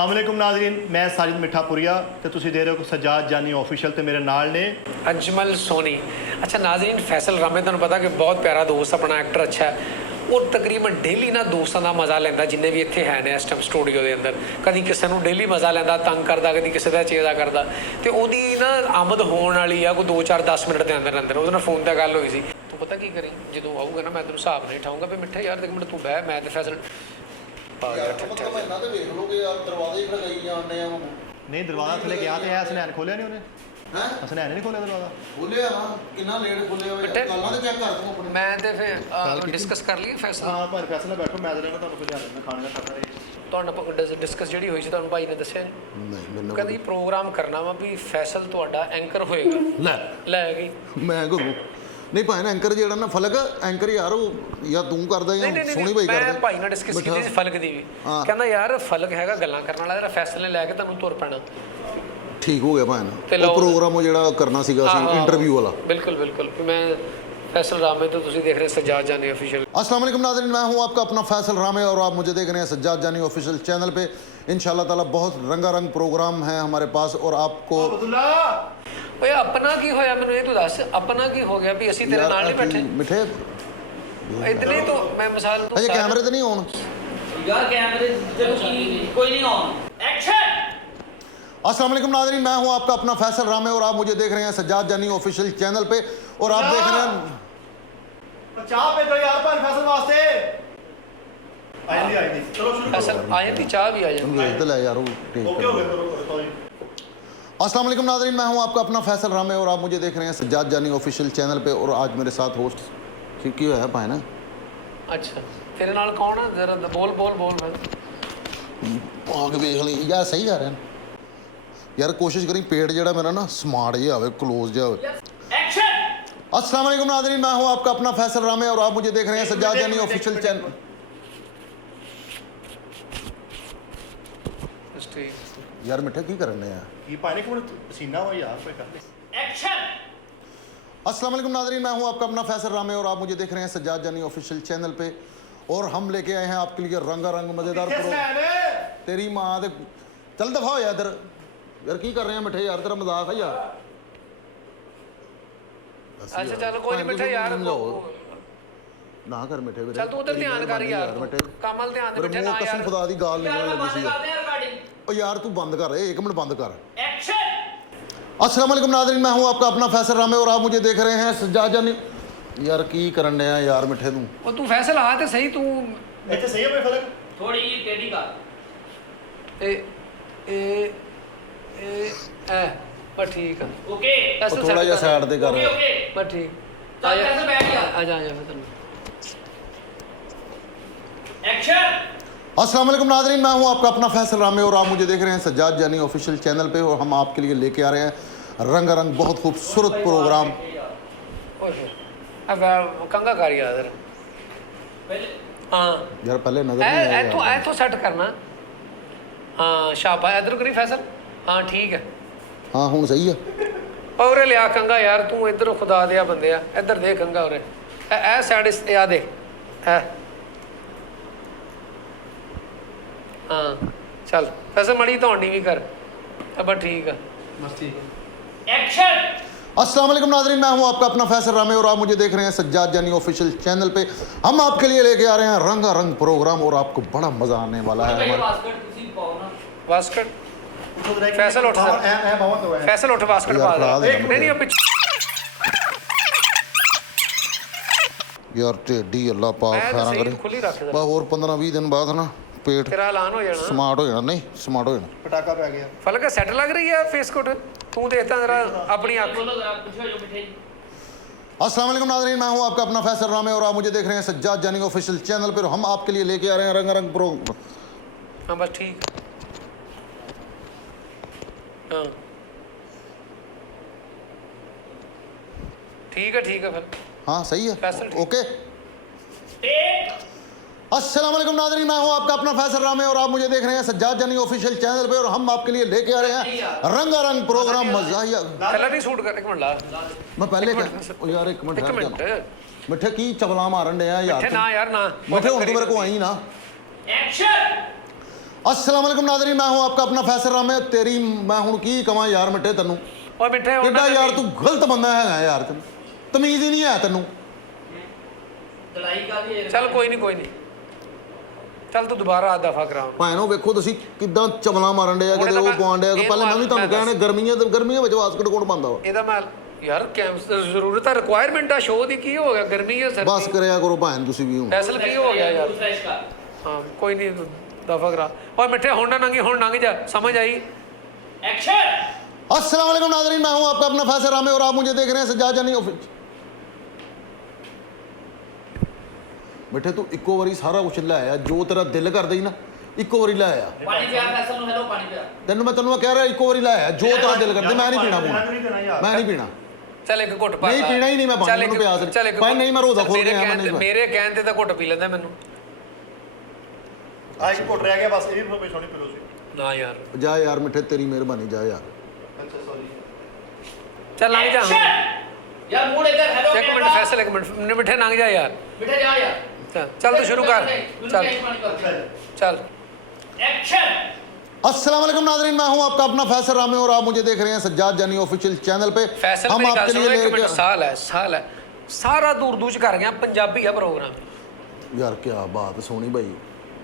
अस्सलाम वालेकुम नाज़रीन, मैं साजिद मिठापुरिया तो तुसी दे रहे हो सज्जाद जानी ऑफिशियल ते मेरे नाल ने अजमल सोनी। अच्छा नाज़रीन, फैसल रामे तुहानूं पता कि बहुत प्यारा दोस्त, अपना एक्टर अच्छा है। वो तकरीबन डेली ना दोस्तों का मज़ा लैंदा, जिन्ने भी इत्थे है ने इस टाइम स्टूडियो के अंदर। कभी किसी को डेली मज़ा लैंदा, तंग करता, कभी किसी का चेजा करता। तो ओदी ना आमद होने वाली आ, कोई 2-4-10 मिनट के अंदर अंदर ਉਹਦੇ ਨਾਲ फ़ोन पर गल हुई सी। तू पता की करी, जो आऊगा ना मैं तेन हिसाब नहीं उठाऊंगा भी मिठा यार एक मिनट तू बह, मैं तो फैसल नहीं दरवाज़ा थले गया तो है हसनैन खोलिया नहीं उन्हें हसनैन नहीं खोलिया दरवाज़ा मैं तो फिर डिस्कस कर ली फैसल। हाँ भाई फैसला बैठो मैं तुहानूं फिर लिया देना खाने का खाता ਤੁਹਾਨੂੰ ਡਿਸਕਸ ਜਿਹੜੀ ਹੋਈ ਸੀ ਤੁਹਾਨੂੰ ਭਾਈ ਨੇ ਦੱਸਿਆ ਨਹੀਂ ਮੈਨੂੰ ਕਦੀ ਪ੍ਰੋਗਰਾਮ ਕਰਨਾ ਵਾ ਵੀ ਫੈਸਲ ਤੁਹਾਡਾ ਐਂਕਰ ਹੋਏਗਾ ਲੈ ਗਈ ਮੈਂ ਗੁਰੂ ਨਹੀਂ ਭਾਈ ਨਾ ਐਂਕਰ ਜਿਹੜਾ ਨਾ ਫਲਕ ਐਂਕਰ ਯਾਰ ਉਹ ਜਾਂ ਤੂੰ ਕਰਦਾ ਜਾਂ ਸੋਹਣੀ ਭਾਈ ਕਰਦਾ। ਮੈਂ ਭਾਈ ਨਾਲ ਡਿਸਕਸ ਕੀਤੀ ਸੀ ਫਲਕ ਦੀ ਵੀ, ਕਹਿੰਦਾ ਯਾਰ ਫਲਕ ਹੈਗਾ ਗੱਲਾਂ ਕਰਨ ਵਾਲਾ, ਜਿਹੜਾ ਫੈਸਲੇ ਲੈ ਕੇ ਤੁਹਾਨੂੰ ਤੁਰ ਪੈਣਾ। ਠੀਕ ਹੋ ਗਿਆ ਭਾਈ ਨਾ ਉਹ ਪ੍ਰੋਗਰਾਮ ਉਹ ਜਿਹੜਾ ਕਰਨਾ ਸੀਗਾ ਸੀ ਇੰਟਰਵਿਊ ਵਾਲਾ। बिल्कुल बिल्कुल। मैं फैसल रामे तो तुसी देख रहे हैं सज्जाद जानी ऑफिशियल। अस्सलाम वालेकुम नाज़रीन, मैं हूं आपका अपना फैसल रामे और आप मुझे देख रहे हैं सज्जाद जानी ऑफिशियल चैनल पे। इंशाल्लाह ताला बहुत रंगारंग प्रोग्राम है हमारे पास और आपको ओए अपना की होया मैनू ये तू दस, अपना की हो गया भी ਅਸੀਂ ਤੇਰੇ ਨਾਲ ਨਹੀਂ ਬੈਠੇ मिठे इतने तो मैं मिसाल तू अजय कैमरे तो नहीं ऑन यार कैमरे कोई नहीं ऑन एक्शन। अस्सलाम वालेकुम नाज़रीन, मैं हूं आपका अपना फैसल रामे और आप मुझे देख रहे हैं सज्जाद जानी ऑफिशियल चैनल पे और आप देख रहे हैं चाह पे दो यार पर फैसल वास्ते आई चलो शुरू फैसल आए थी चाह भी आ जाए भेज तो ले यार ओके हो गया। अस्सलाम वालेकुम नाज़रीन, मैं हूं आपका अपना फैसल रामे और आप मुझे देख रहे हैं सज्जाद जानी ऑफिशियल चैनल पे और आज मेरे साथ होस्ट की होया है भाई ना। अच्छा तेरे नाल कौन है जरा बोल बोल बोल भाई आगे देख ली यार सही कर रहे हैं यार, कोशिश करी पेट जड़ा मेरा ना स्मार्ट जिहा होवे क्लोज जिहा होवे। एक्शन। अस्सलाम वालेकुम नाज़रीन, मैं हूं आपका अपना फैसल रामे और आप मुझे देख रहे हैं सज्जाद जानी ऑफिशियल चैनल। यार मिठा की करने हैं ये पानी को पसीना हो यार कोई कर ले। एक्शन। अस्सलाम वालेकुम नाज़रीन, मैं हूं आपका अपना फैसल रामे और आप मुझे देख रहे हैं सज्जाद जानी ऑफिशियल चैनल पे और हम लेके आए हैं आपके लिए रंगारंग मज़ेदार प्रोग्राम। तेरी माँ दे चल दफा हो इधर यार की कर रहे हैं मिठे यार, तेरा मजाक है यार। अच्छा चल कोई नहीं मिठा यार ना कर मिठे वीरे, चल तू उधर ध्यान कर यार, कमल ध्यान दे मिठे ना यार। कसम खुदा दी गाल निकलने लगी सी रिकॉर्डिंग। ओ यार तू बंद कर, एक मिनट बंद कर। एक्शन। अस्सलाम वालेकुम नाज़रीन, मैं हूं आपका अपना फैसल रामे और आप मुझे देख रहे हैं सज्जाद जानी। यार की करने हैं यार मिठे तू ओ तू फैसल आ ते सही, तू ਇੱਥੇ ਸਹੀ ਹੈ ਕੋਈ ਫਰਕ थोड़ी टेढ़ी कर। ए ए ए पर ठीक है ओके। फैसल थोड़ा जिहा साइड ते कर। Okay okay. पर ठीक चल कैसे बैठ गया। आ जा फिर एक्शन। अस्सलाम वालेकुम नाज़रीन, मैं हूं आपका अपना फैसल रामे और आप मुझे देख रहे हैं सज्जाद जानी ऑफिशियल चैनल पे और हम आपके लिए लेके आ रहे हैं रंगारंग बहुत खूबसूरत प्रोग्राम। ओए अब कंगा कर यार इधर। पहले हां यार पहले नजर नहीं आया ए तो सेट करना। हां शाबाश इधर करी फैसल। हां ठीक है हाँ हुन सही है। और लिया कंगा यार तू इधर खुदा दिया बंदे इधर देख कंगा और ए साइड इस आ देख है। हाँ चल फैसल मड़ी तोड़नी भी कर अब ठीक है बस ठीक है। एक्शन। अस्सलाम वालेकुम नाज़रीन, मैं हूं आपका अपना फैसल रामे और आप मुझे देख रहे हैं सज्जाद जानी ऑफिशियल चैनल पे। हम आपके लिए लेके आ रहे हैं रंगारंग प्रोग्राम और आपको बड़ा मजा आने वाला है हमारे। बास्केट तुसी पाओ ना। बास्केट फैसल उठ सर, ਐ ਬਾਵਾ ਤੋਂ ਹੈ फैसल उठ बास्केट यार, पा खड़ा दे। दे। नहीं पीछे यार टेडी अल्लाह पाक मैं खैरा सही करे खुली रख दे। बस और 15-20 दिन बाद ना पेट तेरा ऐलान हो जाना। स्मार्ट हो जाना। नहीं स्मार्ट हो जाना। ਪਟਾਕਾ ਪੈ ਗਿਆ फलक सेट लग रही है फेस कोट, तू देखता जरा अपनी आंख। बोलो जरा पीछे हो मिठाई। अस्सलाम वालेकुम नाज़रीन, मैं हूं आपका अपना फैसल रामे और आप मुझे देख रहे हैं सज्जाद जानी ऑफिशियल चैनल पर। हम आपके लिए लेके आ रहे हैं रंगारंग प्रोग्राम। हाँ बस ठीक। हाँ ठीक है फिर हाँ सही है फैसल ठीक। ओके। टेक। अस्सलाम वालेकुम नाज़रीन, मैं हूं आपका अपना फैसल रामे और आप मुझे देख रहे हैं सज्जाद जानी ऑफिशियल चैनल पे और हम आपके लिए लेके आ रहे हैं रंगारंग प्रोग्राम। मजा ही कलर ही सूट कर एक मिनट ला मैं पहले ओ यार एक मिनट एक मिनट मिठे की चबला मारन डे यार ना यार ना मिठे हुन तो मेरे को आई ना। एक्शन। अस्सलाम वालेकुम नाज़रीन, मैं हूं आपका अपना फैसल रामे। तेरी मैं हुण की कवां यार मिठे तैनू ਓਏ ਮਿੱਠੇ ਕਿੱਡਾ ਉਹਨਾਂ ਯਾਰ ਤੂੰ ਗਲਤ ਬੰਦਾ ਹੈਗਾ ਯਾਰ, ਤੈਨੂੰ ਤਮੀਜ਼ ਹੀ ਨਹੀਂ ਹੈ ਤੈਨੂੰ। ਲੜਾਈ ਕਾਦੀ ਹੈ? ਚੱਲ ਕੋਈ ਨਹੀਂ ਚੱਲ ਤੂੰ ਦੁਬਾਰਾ ਦਫਾ ਕਰਾ ਉਹਨੂੰ। ਭਾਣੋ ਵੇਖੋ ਤੁਸੀਂ ਕਿੱਦਾਂ ਚਮਲਾ ਮਾਰਨ ਡਿਆ, ਹੁਣ ਕਦੇ ਤਾਂ ਉਹ ਮੈਂ- ਪਵਾਉਣ ਡਿਆ। ਇਹ ਪਹਿਲੇ ਮੈਂ ਵੀ ਤੁਹਾਨੂੰ ਮੈਂ ਕਹਿਣਾ ਗਰਮੀਆਂ ਵਿੱਚ ਵਾਸਕਟ ਕੋਡ ਪਾਉਂਦਾ ਵਾ। ਇਹਦਾ ਮੈਂ ਯਾਰ ਜ਼ਰੂਰਤ ਆ, ਰਿਕੁਆਇਰਮੈਂਟ ਆ ਸ਼ੋਅ ਦੀ। ਕੀ ਹੋ ਗਿਆ, ਗਰਮੀ ਹੈ ਬਸ ਸਰਦੀ ਕਰਿਆ ਕਰੋ ਭਾਣ ਤੁਸੀਂ ਵੀ ਹੁਣ। ਫੈਸਲ ਕੀ ਹੋ ਗਿਆ ਯਾਰ? ਰਿਫਰੈਸ਼ ਕਰ। ਹਾਂ ਕੋਈ ਨਹੀਂ ਦਫਾ ਕਰਾ। ਓਏ ਮਿੱਠੇ ਹੁਣ ਨਾ ਨੰਗੀ, ਹੁਣ ਲੰਘ ਜਾ, ਸਮਝ ਆਈ? ਐਕਸ਼ਨ। अस्सलाम वालेकुम नाज़रीन, मैं हूं आपका अपना फैसल रामे और आप मुझे देख रहे हैं सज्जाद जानी ऑफिस। मिठे तू इक्को वारी सारा कुछ ले आया, जो तेरा दिल करदा ही ना इक्को वारी ले आया। ਪਾਣੀ ਪਿਆ ਫੈਸਲ ਨੂੰ। ਹੈਲੋ ਪਾਣੀ ਪਿਆ। ਤੈਨੂੰ ਮੈਂ कह रहा इक्को वारी ले आया, जो तेरा दिल करदा। मैं नहीं पीना मैं नहीं पीना। ਚੱਲ ਇੱਕ ਘੁੱਟ ਪਾ। ਨਹੀਂ ਪੀਣਾ ਹੀ ਨਹੀਂ ਮੈਂ, ਪਾਣੀ ਨੂੰ ਪਿਆਸ ਭਾਈ ਨਹੀਂ, ਮੈਂ ਰੋਜ਼ਾ ਖੋਲ ਕੇ ਆਇਆ। ਮੈਂ ਨਹੀਂ ਮੇਰੇ ਕਹਿਣ ਤੇ ਤਾਂ ਘੁੱਟ ਪੀ ਲੈਂਦਾ ਮੈਨੂੰ। ਆ ਇੱਕ ਘੁੱਟ ਰਹਿ ਗਿਆ ਬਸ, ਇਹ ਵੀ ਸੋਣੀ ਪੀਲੋ ਸੀ ਨਾ ਯਾਰ ਜਾ ਯਾਰ ਮਿੱਠੇ, ਤੇਰੀ ਮਿਹਰਬਾਨੀ ਜਾ ਯਾਰ। ਅੱਛਾ ਸੌਰੀ ਚੱਲ ਲੰਘ ਜਾ। ਐਕਸ਼ਨ। ਯਾਰ ਮੂਡ ਇੱਧਰ। ਹੈਲੋ ਇੱਕ ਮਿੰਟ ਫੈਸਲ, ਇੱਕ ਮਿੰਟ ਮਿੱਠੇ ਲੰਘ ਜਾ ਯਾਰ। ਬਿਠੇ ਜਾ ਯਾਰ। ਚੱਲ ਤੂੰ ਸ਼ੁਰੂ ਕਰ। ਚੱਲ एक्शन। अस्सलाम वालेकुम नाज़रीन, मैं हूं आपका अपना फैसल रामे और आप मुझे देख रहे हैं सज्जाद जानी ऑफिशियल चैनल पे। फैसल हम मेरी आपके गल लिए सुनो, एक लेके मिनट। साल है सारा दूर दूर कर गया, पंजाबी है प्रोग्राम। यार क्या बात सोनी भाई,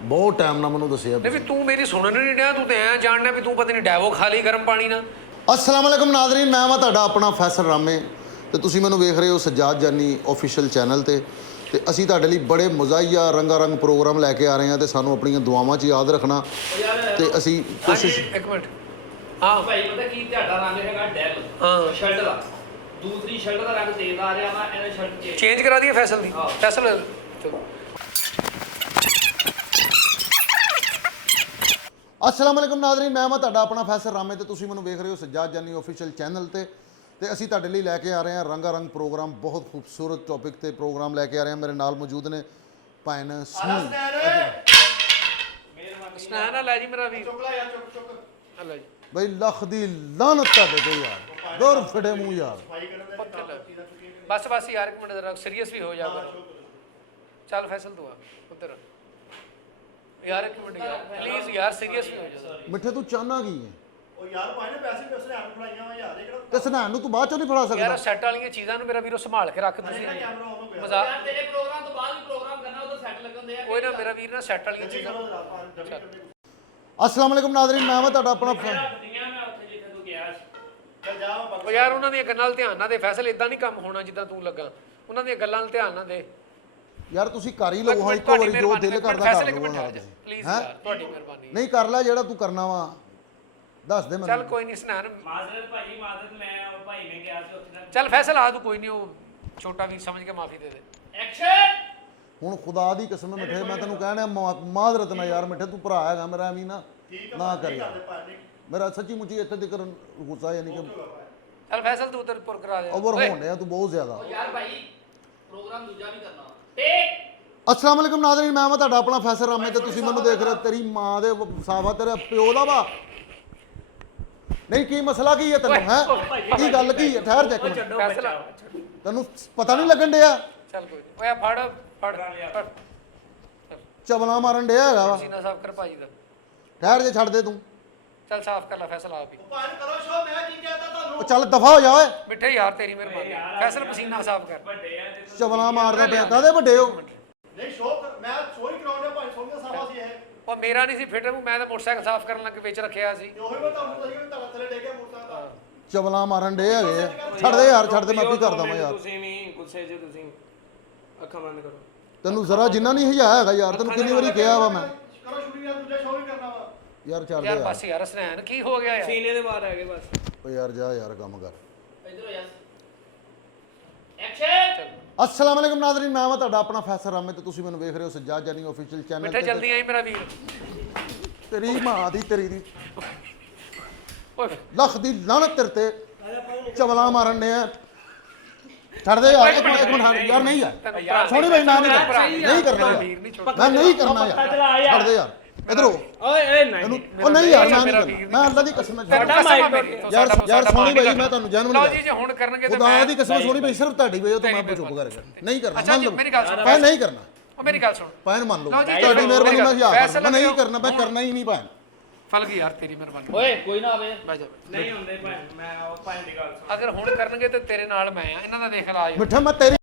बहुत टाइम ना मैनू दसिया। नहीं तू मेरी सुनन नहीं डया, तू तो ऐ जानना भी तू पता नहीं डैवो खा ली गर्म पानी ना। अस्सलाम वालेकुम नाज़रीन, मैं हाँ ਤੁਹਾਡਾ ਆਪਣਾ ਫੈਸਲ ਰਾਮੇ ਤੇ ਤੁਸੀਂ ਮੈਨੂੰ ਵੇਖ ਰਹੇ ਹੋ ਸੱਜਾਦ ਜਾਨੀ ਆਫੀਸ਼ੀਅਲ ਚੈਨਲ ਤੇ ਅਸੀਂ ਤੁਹਾਡੇ ਲਈ ਬੜੇ ਮਜ਼ਾਹੀਆ ਰੰਗਾ ਰੰਗ ਪ੍ਰੋਗਰਾਮ ਲੈ ਕੇ ਆ ਰਹੇ ਹਾਂ ਤੇ ਸਾਨੂੰ ਆਪਣੀਆਂ ਦੁਆਵਾਂ 'ਚ ਯਾਦ ਰੱਖਣਾ ਤੇ ਅਸੀਂ ਕੋਸ਼ਿਸ਼। ਇੱਕ ਮਿੰਟ। ਹਾਂ ਭਾਈ ਪਤਾ ਕੀ ਤੁਹਾਡਾ ਰੰਗ ਹੈਗਾ ਡੈਲ। ਹਾਂ। ਸ਼ਰਟ ਦਾ ਦੂਸਰੀ ਸ਼ਰਟ ਦਾ ਰੰਗ ਤੇਜ਼ ਆ ਰਿਹਾ ਵਾ, ਇਹਨਾਂ ਸ਼ਰਟ ਚੇਂਜ ਕਰਾ ਦਈਏ ਫੈਸਲ ਦੀ। ਫੈਸਲ ਚਲੋ। अस्सलाम वालेकुम नाज़रीन, मैं हाँ ਤੁਹਾਡਾ ਆਪਣਾ ਫੈਸਲ ਰਾਮੇ ਤੇ ਤੁਸੀਂ ਮੈਨੂੰ ਵੇਖ ਰਹੇ ਹੋ ਸੱਜਾਦ ਜਾਨੀ ਆਫੀਸ਼ੀਅਲ ਚੈਨਲ ਤੇ ਅਸੀਂ ਤੁਹਾਡੇ ਲਈ ਲੈ ਕੇ ਆ ਰਹੇ ਹਾਂ ਰੰਗਾ ਰੰਗ ਪ੍ਰੋਗਰਾਮ। ਬਹੁਤ ਖੂਬਸੂਰਤ ਟੌਪਿਕ ਤੇ ਪ੍ਰੋਗਰਾਮ ਲੈ ਕੇ ਆ ਰਹੇ ਹਾਂ। ਮੇਰੇ ਨਾਲ ਮੌਜੂਦ ਨੇ ਭੈਣ ਸਮੂਹ। ਸਨੈਹ ਨਾ ਲੈ ਜੀ ਮੇਰਾ ਵੀਰ। ਚੁੱਕ ਲੈ ਯਾਰ, ਚੁੱਕ ਆ ਲੈ ਜੀ। ਬਈ ਲੱਖ ਦੀ ਲਾਨਤ ਤੁਹਾਡੇ ਤੇ ਯਾਰ, ਦੌਰ ਫੜੇ ਮੂੰਹ ਯਾਰ। ਸਫਾਈ ਕਰਨ ਦੇ ਬਸ ਯਾਰ ਇੱਕ ਮਿੰਟ ਜ਼ਰਾ ਸੀਰੀਅਸ ਵੀ ਹੋ ਜਾ ਕਰੋ। ਚੱਲ ਫੈਸਲ ਤੂੰ ਆ ਉੱਧਰ ਯਾਰ, ਇੱਕ ਮਿੰਟ ਯਾਰ ਪਲੀਜ਼ ਯਾਰ, ਸੀਰੀਅਸ ਵੀ ਹੋ ਜਾ। ਮਿੱਠੇ ਤੂੰ ਚਾਹਨਾ ਕੀ ਹੈ? ਉਹ ਯਾਰ ਭਾਈ ਨੇ ਪੈਸੇ ਵੀ ਉਸਨੇ ਆਪ ਫੜਾਈਆਂ ਵਾ ਯਾਰ, ਇਹ ਕਿਹੜਾ ਤੇ ਸਨਾਨ ਨੂੰ ਤੂੰ ਬਾਅਦ ਚੋਂ ਨਹੀਂ ਫੜਾ ਸਕਦਾ? ਯਾਰ ਸੈੱਟ ਵਾਲੀਆਂ ਚੀਜ਼ਾਂ ਨੂੰ ਮੇਰਾ ਵੀਰੋ ਸੰਭਾਲ ਕੇ ਰੱਖ ਤੁਸੀਂ। ਕੈਮਰਾ ਆਨ ਹੋ ਗਿਆ ਮਜ਼ਾਕ ਯਾਰ ਤੇਰੇ ਪ੍ਰੋਗਰਾਮ ਤੋਂ ਬਾਅਦ ਵੀ ਪ੍ਰੋਗਰਾਮ ਕਰਨਾ, ਉਦੋਂ ਸੈੱਟ ਲੱਗਣ ਦੇ ਆ। ਕੋਈ ਨਾ ਮੇਰਾ ਵੀਰ ਨਾ ਸੈੱਟ ਵਾਲੀਆਂ ਜੀ ਚੀਜ਼ਾਂ। ਕਰੋ ਜਰਾ ਡਬਲ अस्सलाम वालेकुम नाज़रीन, मैं हाँ ਤੁਹਾਡਾ ਆਪਣਾ ਦੀਆਂ ਮੈਂ ਉੱਥੇ ਜਿੱਥੇ ਤੂੰ ਗਿਆ ਸੀ। ਚੱਲ ਜਾ ਉਹ ਯਾਰ ਉਹਨਾਂ ਦੀਆਂ ਗੱਲਾਂ ਨਾਲ ਧਿਆਨ ਨਾ ਦੇ ਫੈਸਲ, ਇਦਾਂ ਨਹੀਂ ਕੰਮ ਹੋਣਾ ਜਿੱਦਾਂ ਤੂੰ ਲੱਗਾ। ਉਹਨਾਂ ਦੀਆਂ ਗੱਲਾਂ ਨਾਲ ਧਿਆਨ ਨਾ ਦੇ ਯਾਰ ਤੁਸੀਂ ਕਰ ਹੀ ਲਓ ਹਾਂ ਇੱਕੋ ਵਾਰੀ, ਜੋ ਦਿਲ ਕਰਦਾ ਫੈਸਲ ਕਰ ਇੱਕ ਲਓ ਮਿੰਟ ਆ ਹਾਂ। ਜਾ ਪਲੀਜ਼ ਯਾਰ, ਤੁਹਾਡੀ ਮਿਹਰਬਾਨੀ। ਨਹੀਂ ਕਰ ਲੈ ਜਿਹੜਾ ਤੂੰ ਕਰਨਾ ਵਾ, ਦੱਸ ਦੇ ਚੱਲ ਮੈਨੂੰ। ਕੋਈ ਨਹੀਂ ਸਨਾਨ। ਮਾਜ਼ਰਤ ਭਾਈ ਮਾਜ਼ਰਤ, ਮੈਂ ਉਹ ਭਾਈ ਨੇ ਗਿਆ ਸੀ ਉੱਥੇ ਦਾ। ਚੱਲ ਫੈਸਲ ਆ ਤੂੰ, ਕੋਈ ਨਹੀਂ ਉਹ ਛੋਟਾ ਵੀਰ ਸਮਝ ਕੇ ਮਾਫੀ ਦੇ ਦੇ। ਐਕਸ਼ਨ। ਹੁਣ ਖੁਦਾ ਦੀ ਕਸਮ ਮਿੱਠੇ, ਮੈਂ ਤੈਨੂੰ ਕਹਿਣਾ ਮਾਜ਼ਰਤ ਨਾ ਯਾਰ ਮਿੱਠੇ, ਤੂੰ ਭਰਾ ਹੈਗਾ ਮੇਰਾ, ਐਵੇਂ ਨਾ ਕਰ ਯਾਰ। ਮੇਰਾ ਸੱਚੀ ਮੁੱਚੀ ਇੱਥੇ ਤੱਕ ਗੁੱਸਾ ਯਾਨੀ ਕਿ ਚੱਲ ਫੈਸਲ ਤੂੰ ਉਧਰ ਪੁਰ ਕਰਾ ਦੇ। ਓਵਰ ਹੋਣ ਡਿਆ ਤੂੰ ਬਹੁਤ ਜ਼ਿਆਦਾ। ਯਾਰ ਭਾਈ ਪ੍ਰੋਗਰਾਮ ਦੂਜਾ ਵੀ ਕਰਨਾ। ਟੇਕ। अस्सलाम वालेकुम नाज़रीन, मैं हाँ ਤੁਹਾਡਾ ਆਪਣਾ ਫੈਸਲ ਰਾਮੇ ਤੇ ਤੁਸੀਂ ਮੈਨੂੰ ਦੇਖ ਰਹੇ ਹੋ। ਤੇਰੀ ਮਾਂ ਦੇ ਸਾਵਾ ਤੇਰੇ ਪਿਓ ਦਾ ਵਾ। ਨਹੀਂ ਕੀ ਮਸਲਾ ਕੀ ਹੈ ਤੈਨੂੰ? ਹੈ ਕੀ ਗੱਲ ਕੀ ਹੈ? ਠਹਿਰ ਜਾ ਇੱਕ ਮਿੰਟ, ਫੈਸਲਾ ਤੈਨੂੰ ਪਤਾ ਨਹੀਂ ਲੱਗਣ ਡਿਆ? ਚੱਲ ਕੋਈ ਨਹੀਂ। ਓਏ ਫੜ ਚਵਲਾ ਮਾਰਨ ਡਿਆ ਹੈਗਾ ਵਾ। ਸੀਨਾ ਸਾਫ ਕਰ ਭਾਜੀ ਦਾ। ਠਹਿਰ ਜੇ ਛੱਡ ਦੇ ਤੂੰ। ਚੱਲ ਸਾਫ ਕਰ ਲੈ ਫੈਸਲਾ ਆਪ ਹੀ। ਭਾਈ ਕਰੋ ਸ਼ੋ, ਮੈਂ ਕੀ ਕਹਿਤਾ ਤੁਹਾਨੂੰ? ਉਹ ਚੱਲ ਦਫਾ ਹੋ ਜਾ ਓਏ। ਮਿੱਠੇ ਯਾਰ ਤੇਰੀ ਮਿਹਰਬਾਨੀ। ਫੈਸਲ ਪਸੀਨਾ ਸਾਫ ਕਰ। ਚਵਲਾ ਮਾਰਦਾ ਪਿਆ, ਕਾਹਦੇ ਵੱਡੇ ਹੋ? ਨਹੀਂ ਸ਼ੋ ਮੈਂ ਸ਼ੋ ਹੀ ਕਰਾਉਂਦਾ ਭਾਈ, ਸੋਹਣੀ ਦਾ ਸਾਵਾ ਸੀ ਇਹ। ਉਹ ਮੇਰਾ ਨਹੀਂ ਸੀ ਫਿੱਟ, ਮੈਂ ਤਾਂ ਮੋਟਰਸਾਈਕਲ ਸਾਫ ਕਰਨ ਲੱਗ ਵਿੱਚ ਰੱਖਿਆ ਸੀ। ਤੇ ਉਹੀ ਮੈਂ ਤੁਹਾਨੂੰ ਦੱਸਿਆ ਕਿ ਤੁਹਾਡਾ ਥੱਲੇ ਡੇ ਗਿਆ ਮੂਰਤਾ ਦਾ। ਚਵਲਾ ਮਾਰਨ ਡੇ ਹੈਗੇ ਆ। ਛੱਡ ਦੇ ਯਾਰ, ਛੱਡ ਦੇ, ਮੈਂ ਆਪੇ ਕਰਦਾ ਮੈਂ ਯਾਰ। ਤੁਸੀਂ ਵੀ ਗੁੱਸੇ 'ਚ ਤੁਸੀਂ ਅੱਖਾਂ ਬੰਦ ਕਰੋ। ਤੈਨੂੰ ਜ਼ਰਾ ਜਿੰਨਾ ਨਹੀਂ ਹਜਾ ਹੈਗਾ ਯਾਰ, ਤੈਨੂੰ ਕਿੰਨੀ ਵਾਰੀ ਕਿਹਾ ਵਾ ਮੈਂ ਕਰੋ ਸ਼ੂਟਿੰਗ, ਯਾਰ ਦੂਜਾ ਸ਼ੋ ਵੀ ਕਰਨਾ ਵਾ। ਯਾਰ ਚੱਲ ਦੇ ਯਾਰ ਯਾਰ। ਬਸ ਯਾਰ ਸਨੈਨ ਕੀ ਹੋ ਗਿਆ ਯਾਰ? ਸੀਨੇ ਦੇ ਬਾਹਰ ਆ ਗਏ ਬਸ। ਓ ਯਾਰ ਜਾ ਯਾਰ ਕੰਮ ਕਰ। ਇਧਰ ਹੋ ਯਾਰ। ਐਕਸ਼ਨ। अस्सलाम वालेकुम नाज़रीन, मैं हाँ ਤੁਹਾਡਾ ਆਪਣਾ ਫੈਸਲ ਰਾਮੇ ਤੇ ਤੁਸੀਂ ਮੈਨੂੰ ਵੇਖ ਰਹੇ ਹੋ ਸੱਜਾਦ ਜਾਨੀ ਆਫੀਸ਼ੀਅਲ ਚੈਨਲ ਮਿੱਠੇ ਜਲਦੀ ਆਈ ਮੇਰਾ ਵੀਰ। ਤੇਰੀ ਮਾਂ ਦੀ ਤੇਰੀ ਦੀ ਓਏ ਲੱਖ ਦੀ ਲਾਨਤ ਤੇਰੇ ਤੇ। ਚਵਲਾ ਮਾਰਨ ਨੇ ਛੱਡ ਦੇ ਯਾਰ, ਇੱਕ ਮਿੰਟ ਯਾਰ। ਨਹੀਂ ਯਾਰ ਸੋਹਣੀ ਭਾਈ, ਮੈਂ ਨਹੀਂ ਕਰਨਾ ਯਾਰ, ਮੈਂ ਨਹੀਂ ਕਰਨਾ ਯਾਰ। ਛੱਡ ਦੇ ਯਾਰ, ਇਧਰ ਹੋ। ਓਏ ਨਹੀਂ ਇਹਨੂੰ ਉਹ ਨਹੀਂ ਯਾਰ, ਮੈਂ ਨਹੀਂ ਕਰਨਾ, ਮੈਂ ਅੱਲਾ ਦੀ ਕਸਮ ਨਾਲ ਛੱਡ। ਯਾਰ ਸੋਹਣੀ ਭਾਈ, ਮੈਂ ਤੁਹਾਨੂੰ ਜਨਮ ਲਓ ਨਹੀਂ ਜੀ, ਜੇ ਹੁਣ ਕਰਨਗੇ ਤੇ ਖੁਦਾ ਮੈਂ ਦੀ ਕਸਮ ਸੋਹਣੀ ਭਾਈ, ਸਿਰਫ ਤੁਹਾਡੀ ਵਜ੍ਹਾ ਤੋਂ ਮੈਂ ਚੁੱਪ ਕਰ ਗਿਆ। ਨਹੀਂ ਕਰਨਾ, ਅੱਛਾ ਜੀ, ਮੰਨ ਮੇਰੀ ਗੱਲ ਸੁਣ। ਲਓ ਮੈਂ ਨਹੀਂ ਕਰਨਾ। ਉਹ ਮੇਰੀ ਗੱਲ ਸੁਣ ਭੈਣ ਮੰਨ ਲਓ ਲਓ ਜੀ, ਤੁਹਾਡੀ ਮਿਹਰਬਾਨੀ ਮੈਂ ਯਾਦ ਫੈਸਲਾ ਕਰਨਾ ਨਹੀਂ ਲਿਓ। ਕਰਨਾ ਮੈਂ ਕਰਨਾ ਹੀ ਨਹੀਂ ਭੈਣ ਫਲਗੀ ਯਾਰ ਤੇਰੀ ਮਿਹਰਬਾਨੀ ਓਏ ਕੋਈ ਨਾ ਆਵੇ ਬਹਿ ਜਾ ਨਹੀਂ ਹੁੰਦੇ ਭੈਣ ਮੈਂ ਉਹ ਭੈਣ ਦੀ ਗੱਲ ਸੁਣ ਅਗਰ ਹੁਣ ਕਰਨਗੇ ਤੇ ਤੇਰੇ ਨਾਲ ਮੈਂ ਆ ਇਹਨਾਂ ਦਾ ਦੇਖ ਇਲਾਜ ਮਿੱਠਾ ਮੈਂ ਤੇਰੀ